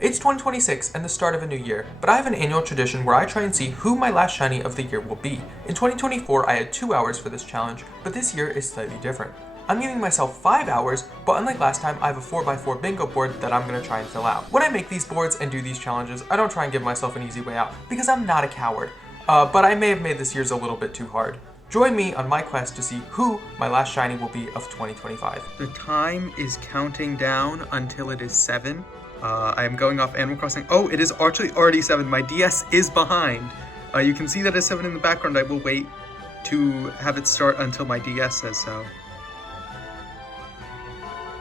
It's 2026 and the start of a new year, but I have an annual tradition where I try and see who my last shiny of the year will be. In 2024, I had 2 hours for this challenge, but this year is slightly different. I'm giving myself 5 hours, but unlike last time, I have a 4x4 bingo board that I'm going to try and fill out. When I make these boards and do these challenges, I don't try and give myself an easy way out, because I'm not a coward. But I may have made this year's a little bit too hard. Join me on my quest to see who my last shiny will be of 2025. The time is counting down until it is 7. I am going off Animal Crossing. Oh, it is actually already 7. My DS is behind. You can see that it's 7 in the background. I will wait to have it start until my DS says so.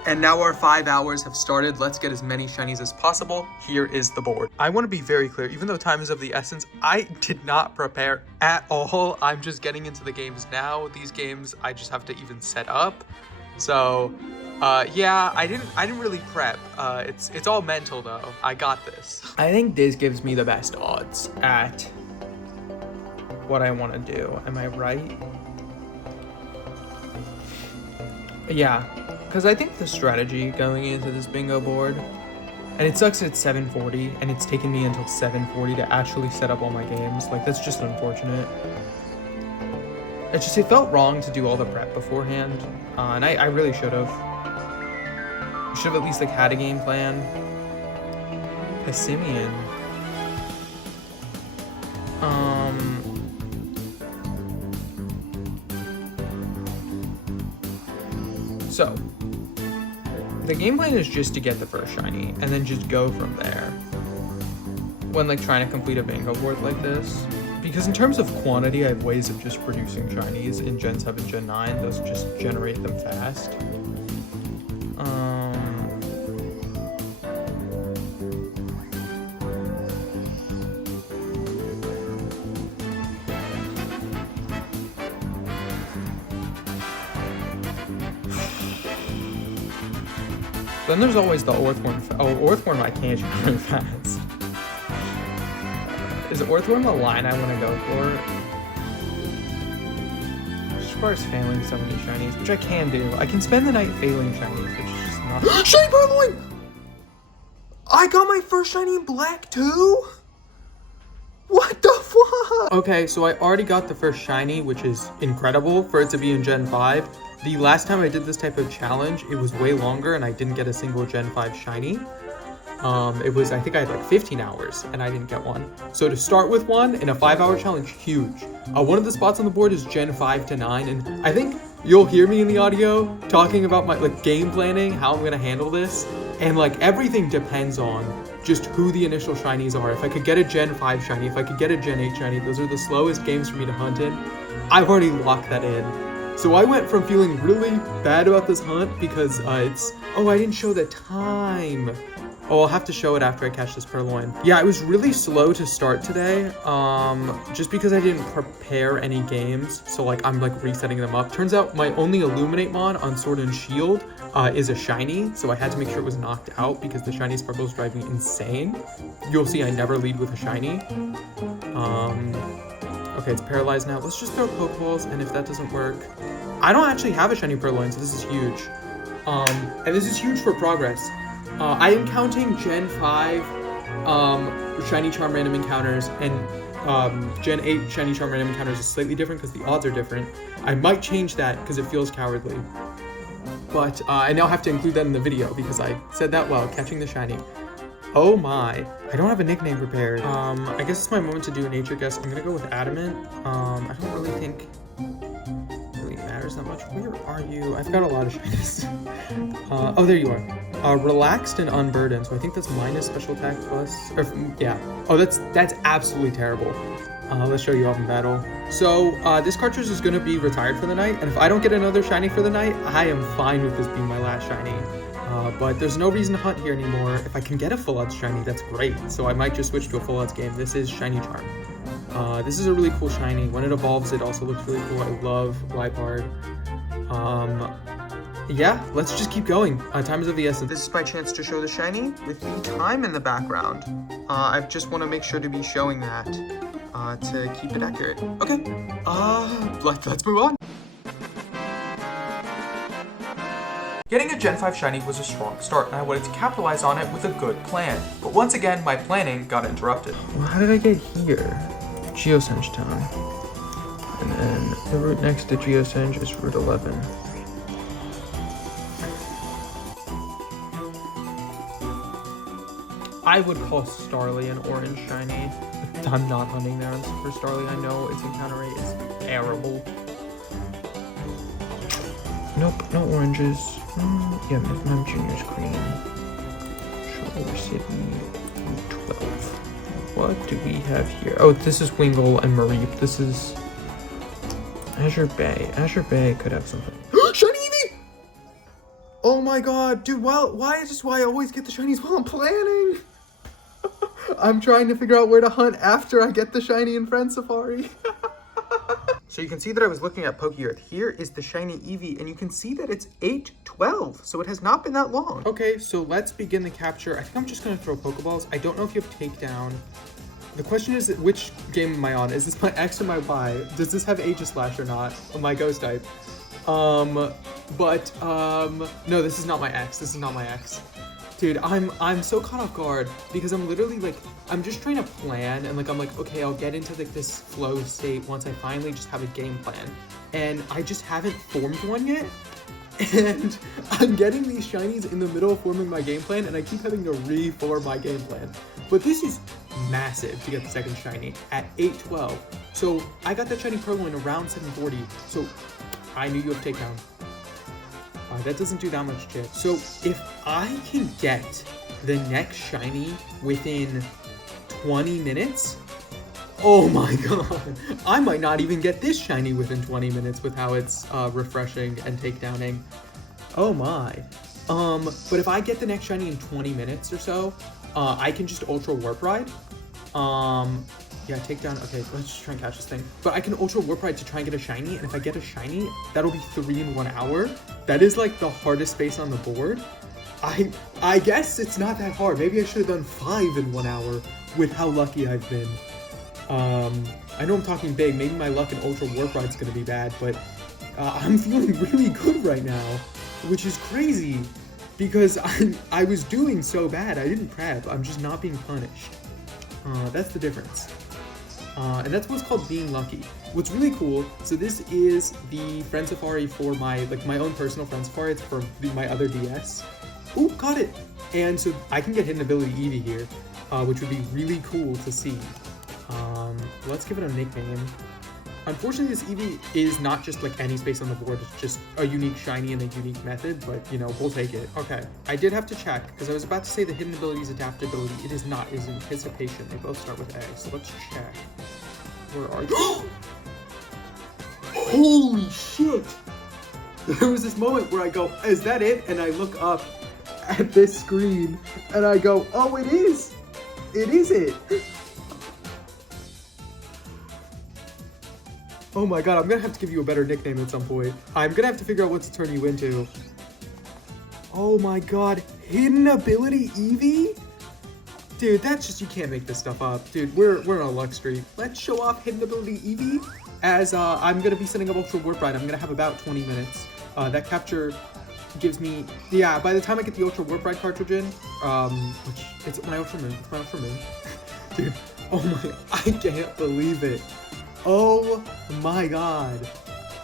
And now our 5 hours have started. Let's get as many shinies as possible. Here is the board. I want to be very clear, even though time is of the essence, I did not prepare at all. I'm just getting into the games now. These games, I just have to even set up. So, yeah, I didn't really prep. It's all mental though. I got this. I think this gives me the best odds at what I want to do. Am I right? Yeah. Because I think the strategy going into this bingo board, and it sucks it's 7:40, and it's taken me until 7:40 to actually set up all my games. Like, that's just unfortunate. It felt wrong to do all the prep beforehand, and I really should have. Should have at least, like, had a game plan. Pessimian. So, the game plan is just to get the first shiny, and then just go from there when, like, trying to complete a bingo board like this. Because in terms of quantity, I have ways of just producing shinies in Gen 7, Gen 9. Those just generate them fast. Then there's always the Orthworm. Oh, Orthworm I can't shoot very fast. Is Orthworm the line I want to go for? As far as failing so many shinies, which I can do. I can spend the night failing shinies, which is just not... Shiny Purloin! I got my first shiny in black too? What the fuck? Okay, so I already got the first shiny, which is incredible for it to be in Gen 5. The last time I did this type of challenge, it was way longer and I didn't get a single Gen 5 shiny. I think I had like 15 hours and I didn't get one. So to start with one in a 5-hour challenge, huge. One of the spots on the board is Gen 5 to 9, and I think you'll hear me in the audio talking about my game planning, how I'm gonna handle this. And everything depends on just who the initial shinies are. If I could get a Gen 5 shiny, if I could get a Gen 8 shiny, those are the slowest games for me to hunt in. I've already locked that in. So I went from feeling really bad about this hunt because I didn't show the time. Oh, I'll have to show it after I catch this Purloin. Yeah, it was really slow to start today, just because I didn't prepare any games. So I'm resetting them up. Turns out my only Illuminate mod on Sword and Shield is a shiny, so I had to make sure it was knocked out because the shiny sparkles drive me insane. You'll see I never lead with a shiny. Okay, it's paralyzed now. Let's just throw Pokeballs, and if that doesn't work... I don't actually have a shiny Purloin, so this is huge. And this is huge for progress. I am counting Gen 5 Shiny Charm random encounters, and Gen 8 Shiny Charm random encounters is slightly different because the odds are different. I might change that because it feels cowardly. But I now have to include that in the video because I said that while catching the shiny. Oh my. I don't have a nickname prepared. I guess it's my moment to do a nature guess. I'm gonna go with Adamant. I don't really think it really matters that much. Where are you? I've got a lot of shinies. Oh, there you are. Relaxed and unburdened. So I think that's minus special attack plus, yeah. Oh, that's absolutely terrible. Let's show you off in battle. So this cartridge is gonna be retired for the night, and if I don't get another shiny for the night, I am fine with this being my last shiny. But there's no reason to hunt here anymore. If I can get a full odds shiny, that's great. So I might just switch to a full odds game. This is Shiny Charm. This is a really cool shiny. When it evolves, it also looks really cool. I love Liepard. Yeah, let's just keep going. Time is of the essence. This is my chance to show the shiny with the time in the background. I just want to make sure to be showing that to keep it accurate. Okay, let's move on. Getting a Gen 5 shiny was a strong start, and I wanted to capitalize on it with a good plan. But once again, my planning got interrupted. Well, how did I get here? Geosenge Town. And then the route next to Geosenge is Route 11. I would call Starly an orange shiny. I'm not hunting there for Starly. I know its encounter rate is terrible. Nope, no oranges. Yeah, Midnight Junior's green. Shoulder City, Route 12. What do we have here? Oh, this is Wingle and Mareep. This is Azure Bay. Azure Bay could have something. Shiny Eevee! Oh my god, dude, why I always get the shinies while I'm planning? I'm trying to figure out where to hunt after I get the shiny in Friend Safari. So you can see that I was looking at Poke-Earth. Here is the shiny Eevee, and you can see that it's 8-12, so it has not been that long. Okay, so let's begin the capture. I think I'm just gonna throw Pokeballs. I don't know if you have Takedown. The question is, which game am I on? Is this my X or my Y? Does this have Aegislash or not? On my Ghost type. No, this is not my X. This is not my X. Dude, I'm so caught off guard because I'm literally like, I'm just trying to plan and like, I'm like, okay, I'll get into like this flow state once I finally just have a game plan. And I just haven't formed one yet. And I'm getting these shinies in the middle of forming my game plan and I keep having to reform my game plan. But this is massive to get the second shiny at 8-12. So I got that shiny Purloin around 740. So I knew you have Takedown. That doesn't do that much chip. So if I can get the next shiny within 20 minutes, oh my god, I might not even get this shiny within 20 minutes with how it's refreshing and takedowning. Oh my. But if I get the next shiny in 20 minutes or so, I can just Ultra Warp Ride. Yeah, Takedown. Okay, let's just try and catch this thing. But I can Ultra Warp Ride to try and get a shiny, and if I get a shiny, that'll be 3 in 1 hour. That is like the hardest space on the board. I guess it's not that hard. Maybe I should have done 5 in 1 hour with how lucky I've been. I know I'm talking big. Maybe my luck in Ultra Warp Ride's gonna be bad, but I'm feeling really good right now, which is crazy because I was doing so bad. I didn't prep. I'm just not being punished. That's the difference. And that's what's called being lucky. What's really cool, so this is the Friend Safari for my own personal Friend Safari. It's for my other DS. Ooh, caught it! And so I can get Hidden Ability Eevee here, which would be really cool to see. Let's give it a nickname. Unfortunately, this Eevee is not just like any space on the board, it's just a unique shiny and a unique method, but you know, we'll take it. Okay, I did have to check, because I was about to say the hidden ability is adaptability. It is not, it is anticipation. They both start with A, so let's check. Where are you? Holy shit! There was this moment where I go, is that it? And I look up at this screen, and I go, oh, it is! It is it! Oh my god, I'm gonna have to give you a better nickname at some point. I'm gonna have to figure out what to turn you into. Oh my god, Hidden Ability Eevee? Dude, that's just, you can't make this stuff up. Dude, we're on a luck streak. Let's show off Hidden Ability Eevee as I'm gonna be setting up Ultra Warp Ride. I'm gonna have about 20 minutes. That capture gives me, yeah, by the time I get the Ultra Warp Ride cartridge in, which, it's my Ultra Moon, Dude, oh my, I can't believe it. Oh my god.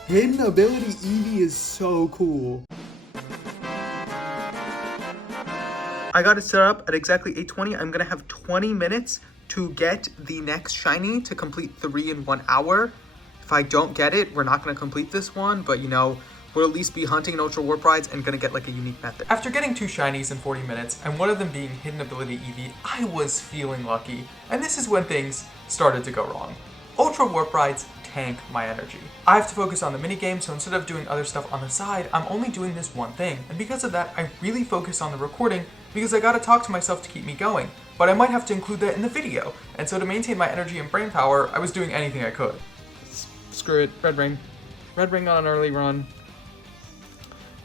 Hidden Ability Eevee is so cool. I got it set up at exactly 8:20. I'm gonna have 20 minutes to get the next shiny to complete 3 in 1 hour. If I don't get it, we're not gonna complete this one, but you know, we'll at least be hunting in Ultra Warp Rides and gonna get like a unique method. After getting 2 shinies in 40 minutes, and one of them being Hidden Ability Eevee, I was feeling lucky. And this is when things started to go wrong. Ultra Warp Rides tank my energy. I have to focus on the minigame, so instead of doing other stuff on the side, I'm only doing this one thing. And because of that, I really focus on the recording because I gotta talk to myself to keep me going. But I might have to include that in the video. And so to maintain my energy and brain power, I was doing anything I could. Screw it, Red Ring. Red Ring on an early run.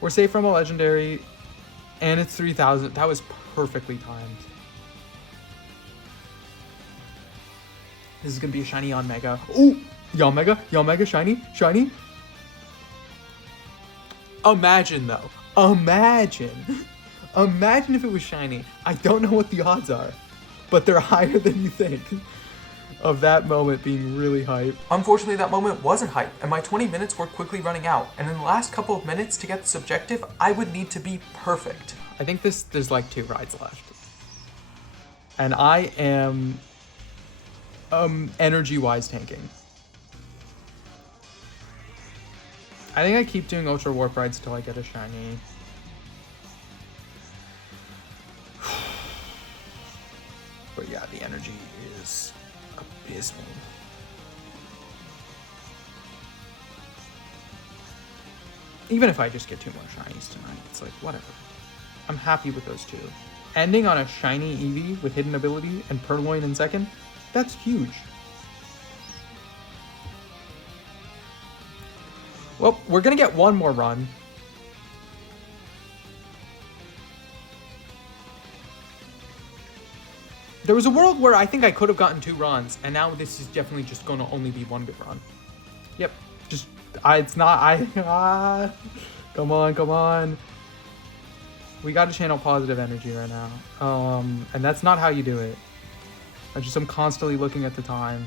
We're safe from a legendary, and it's 3,000. That was perfectly timed. This is gonna be a shiny on Mega. Ooh, Mega, shiny. Imagine though, Imagine if it was shiny. I don't know what the odds are, but they're higher than you think of that moment being really hype. Unfortunately, that moment wasn't hype, and my 20 minutes were quickly running out, and in the last couple of minutes to get this objective, I would need to be perfect. I think there's like 2 rides left. And I am energy-wise tanking. I think I keep doing Ultra Warp rides until I get a shiny. But yeah, the energy is abysmal. Even if I just get 2 more shinies tonight, it's like, whatever. I'm happy with those 2. Ending on a shiny Eevee with hidden ability and Purloin in second, that's huge. Well, we're gonna get 1 more run. There was a world where I think I could have gotten 2 runs, and now this is definitely just gonna only be 1 good run. Yep, just, come on. We gotta channel positive energy right now. And that's not how you do it. I'm constantly looking at the time.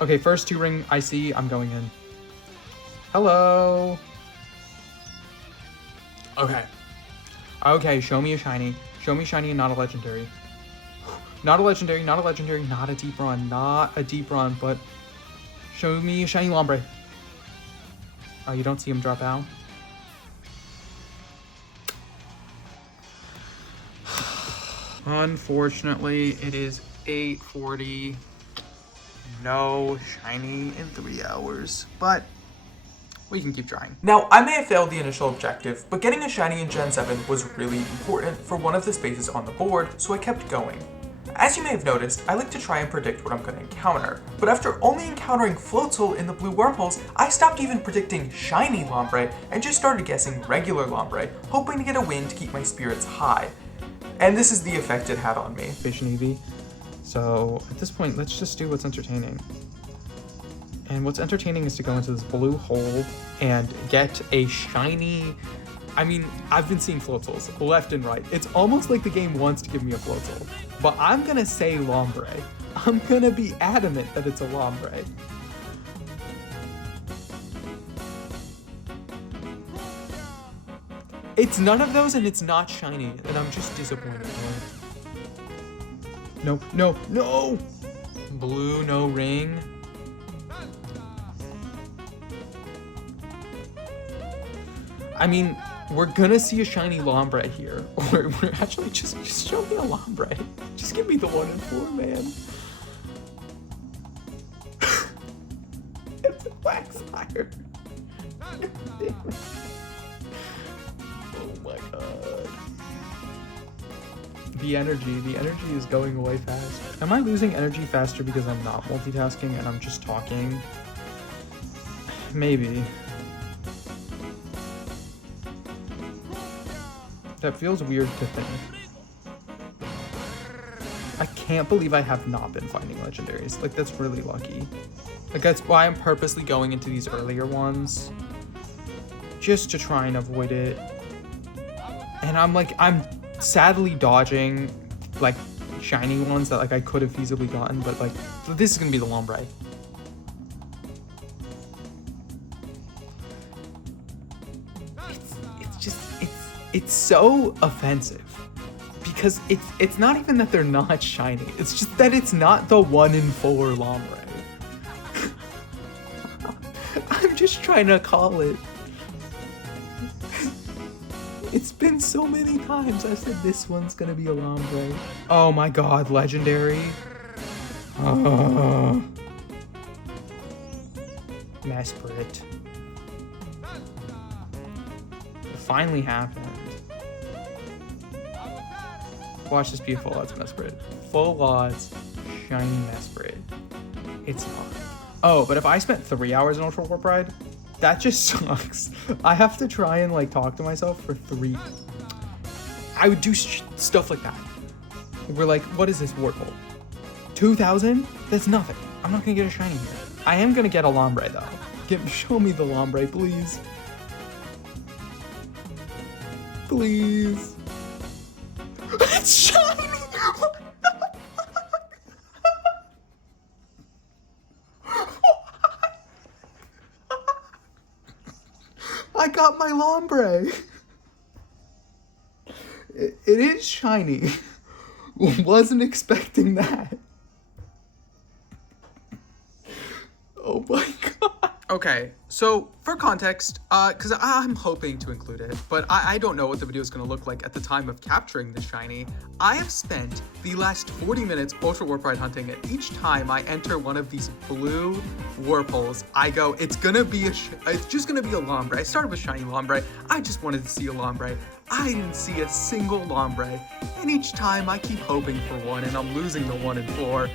Okay, first 2 ring I see, I'm going in. Hello. Okay, show me a shiny. Show me shiny and not a legendary. Not a legendary, not a deep run, but show me a shiny Lombre. Oh, you don't see him drop out? Unfortunately, it is 8:40. No shiny in 3 hours, but we can keep trying. Now, I may have failed the initial objective, but getting a shiny in Gen 7 was really important for one of the spaces on the board, so I kept going. As you may have noticed, I like to try and predict what I'm going to encounter, but after only encountering Floatzel in the blue wormholes, I stopped even predicting shiny Lombre and just started guessing regular Lombre, hoping to get a win to keep my spirits high. And this is the effect it had on me. Fish and Eevee. So at this point, let's just do what's entertaining. And what's entertaining is to go into this blue hole and get a shiny... I mean, I've been seeing Floatzels left and right. It's almost like the game wants to give me a Floatzel. But I'm gonna say Lombre. I'm gonna be adamant that it's a Lombre. It's none of those and it's not shiny, and I'm just disappointed. No! Blue, no ring. I mean, we're gonna see a shiny Lombre here. Or we're actually just show me a Lombre. Just give me the 1 in 4, man. It's a Quagsire. Oh my god. The energy is going away fast. Am I losing energy faster because I'm not multitasking and I'm just talking? Maybe. That feels weird to think. I can't believe I have not been finding legendaries. Like, that's really lucky. Like, that's why I'm purposely going into these earlier ones. Just to try and avoid it. And I'm sadly dodging, like, shiny ones that, like, I could have feasibly gotten. But, like, this is gonna be the Lombre. It's so offensive because it's not even that they're not shiny. It's just that it's not the 1 in 4 Lombre. I'm just trying to call it. It's been so many times I said this one's gonna be a Lombre. Oh my god, legendary. Mesprit. It finally happened. Watch this be a full odds Mesprit. Full odds, shiny Mesprit. It's not. Oh, but if I spent 3 hours in Ultra Warp Ride, that just sucks. I have to try and like talk to myself for 3. I would do stuff like that. We're like, what is this Warple? 2,000? That's nothing. I'm not gonna get a shiny here. I am gonna get a Lombre though. Show me the Lombre, please. Please. It's shiny! What the fuck? I got my Lombre. It is shiny. Wasn't expecting that. Oh my god. Okay, so for context, because I'm hoping to include it, but I don't know what the video is going to look like at the time of capturing the shiny. I have spent the last 40 minutes Ultra Warp Ride hunting, and each time I enter one of these blue warp holes, I go, it's just gonna be a Lombre. I started with shiny Lombre. I just wanted to see a Lombre. I didn't see a single Lombre, and each time I keep hoping for one, and I'm losing the 1 in 4.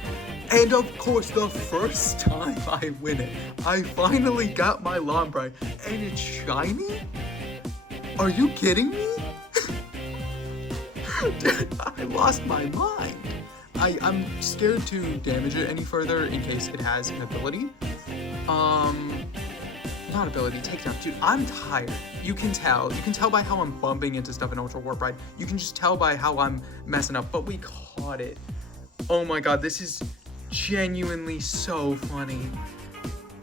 And of course, the first time I win it, I finally got my Lombre, and it's shiny? Are you kidding me? Dude, I lost my mind. I'm scared to damage it any further in case it has an ability. Not ability, takedown. Dude, I'm tired. You can tell by how I'm bumping into stuff in Ultra Warp Ride. You can just tell by how I'm messing up, but we caught it. Oh my god, this is genuinely so funny.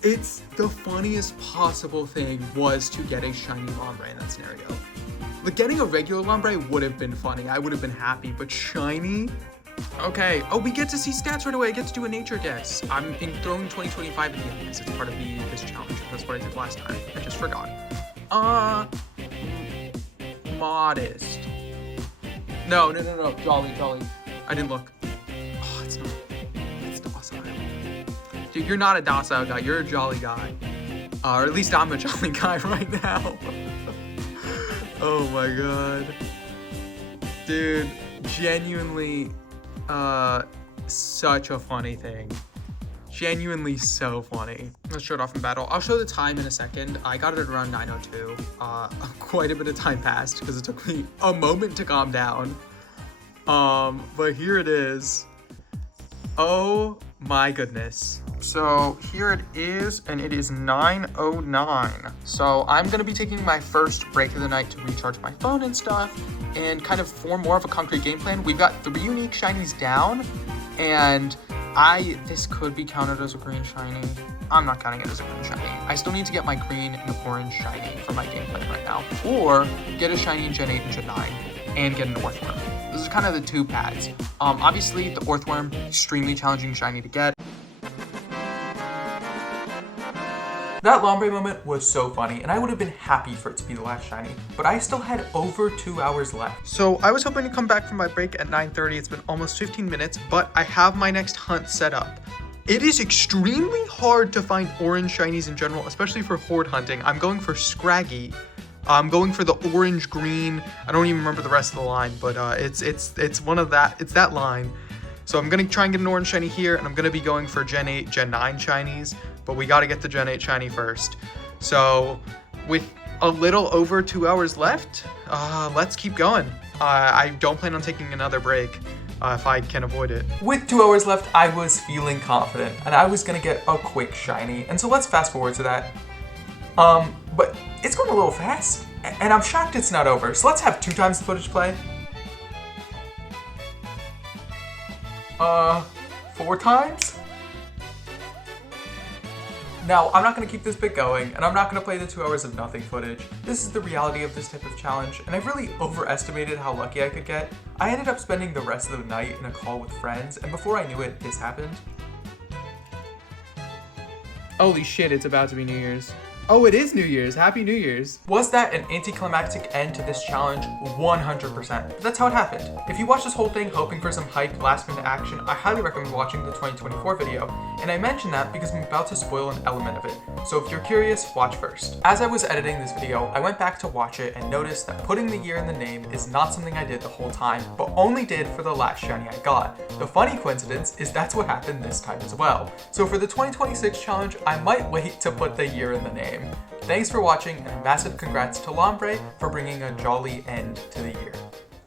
It's the funniest possible thing was to get a shiny Lombre in that scenario. Like, getting a regular Lombre would have been funny. I would have been happy, but shiny? Okay. Oh, we get to see stats right away. I get to do a nature guess. I'm throwing 2025 at the end because it's part of this challenge. That's what I did last time. I just forgot. Modest. No. Jolly. I didn't look. Oh, it's not. It's docile. Dude, you're not a docile guy. You're a jolly guy. Or at least I'm a jolly guy right now. Oh my god. Dude, genuinely, such a funny thing. Genuinely so funny. Let's show it off in battle. I'll show the time in a second. I got it at around 9:02. Quite a bit of time passed because it took me a moment to calm down. But here it is. Oh my goodness. So here it is, and it is 9:09. So I'm gonna be taking my first break of the night to recharge my phone and stuff and kind of form more of a concrete game plan. We've got 3 unique shinies down, and this could be counted as a green shiny. I'm not counting it as a green shiny. I still need to get my green and orange shiny for my game plan right now, or get a shiny in Gen 8 and Gen 9 and get an Orthworm. This is kind of the 2 paths. Obviously the Orthworm, extremely challenging shiny to get. That Lombre moment was so funny, and I would have been happy for it to be the last shiny, but I still had over 2 hours left. So I was hoping to come back from my break at 9:30. It's been almost 15 minutes, but I have my next hunt set up. It is extremely hard to find orange shinies in general, especially for horde hunting. I'm going for Scraggy. I'm going for the orange green. I don't even remember the rest of the line, but it's one of that. It's that line. So I'm gonna try and get an orange shiny here, and I'm gonna be going for Gen 8, Gen 9 shinies, but we gotta get the Gen 8 shiny first. So with a little over 2 hours left, let's keep going. I don't plan on taking another break if I can avoid it. With 2 hours left, I was feeling confident, and I was gonna get a quick shiny, and so let's fast forward to that. But it's going a little fast, and I'm shocked it's not over, so let's have 2 times the footage play. 4 times? Now, I'm not going to keep this bit going, and I'm not going to play the 2 hours of nothing footage. This is the reality of this type of challenge, and I've really overestimated how lucky I could get. I ended up spending the rest of the night in a call with friends, and before I knew it, this happened. Holy shit, it's about to be New Year's. Oh, it is New Year's. Happy New Year's. Was that an anticlimactic end to this challenge? 100%. But that's how it happened. If you watch this whole thing hoping for some hype last-minute action, I highly recommend watching the 2024 video. And I mention that because I'm about to spoil an element of it. So if you're curious, watch first. As I was editing this video, I went back to watch it and noticed that putting the year in the name is not something I did the whole time, but only did for the last shiny I got. The funny coincidence is that's what happened this time as well. So for the 2026 challenge, I might wait to put the year in the name. Thanks for watching, and a massive congrats to Lombre for bringing a jolly end to the year.